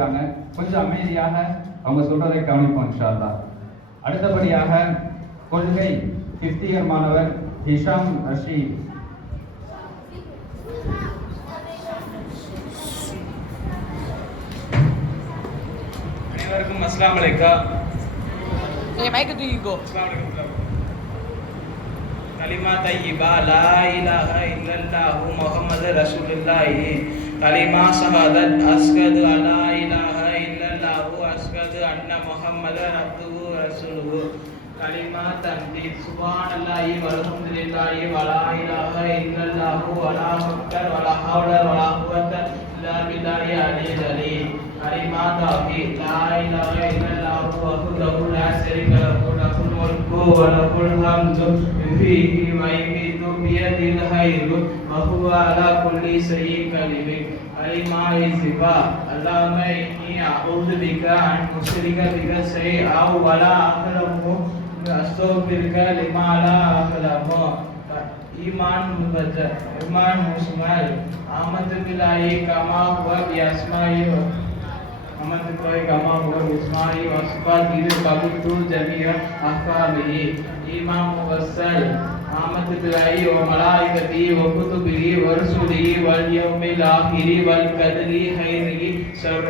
இருக்கிறாங்க. கொஞ்சம் அமைதியாக அவங்க சொல்றதை கவனிப்போம் இன்ஷா அல்லாஹ். அடுத்தபடியாக கொள்கை 5th இயர் மாணவர் ஹிஷாம் ரஷீத். அனைவருக்கும் அஸ்ஸலாமு அலைக்கும். மைக்க தூக்கிக்கோ. கலிமா தய்யிபா லா இலாஹ இல்லல்லாஹு முஹம்மது ரசூலுல்லாஹி கலிமா ஷஹாதத் அஷ்ஹது அல்லா இலாஹ இல்லல்லாஹு அஷ்ஹது அன்ன முஹம்மதர் அப்துஹு ரசூலுஹு கலிமா தன்தீத் சுப்ஹானல்லாஹி வல்ஹம்துலில்லாஹி வலா இலாஹ இல்லல்லாஹு வலா அக்பர் வலா ஹவ்ல வலா குவத்த இல்லா பில்லாஹி அலில் அலீம் கலிமா தௌஹீத் லா இலாஹ இல்லல்லாஹு வஹ்தஹு லா ஷரீக லஹு லஹுல் முல்கு வ லஹுல் ஹம்து ஃபிஹி வ யுமீது பியதில் ஹைரு வ ஹுவ அலா குல்லி ஷைஇன் கதீர் கலிமா இஸ்ஸிஃபா அல்லாஹும்ம இன்னி அஊது பிக அன் உஷ்ரிக பிக ஷைஅன் வ லா அஅலமு அஸ்தக்ஃபிருக லிமா லா அஅலமு ईमान मुस्लिम आमद बिल्लाहि कमा हुआ बिअस्माई आमद बिल्लाहि कमा हुआ बिअस्माई व सिफातिही कबुतु जमीअ अहकामिही ईमान मुवस्सल आमद बिल्लाहि व मलाइकतिही व कुतुबिही व रुसुलिही वल यौमिल आखिरि वल कदरि खैरिही शर्रिही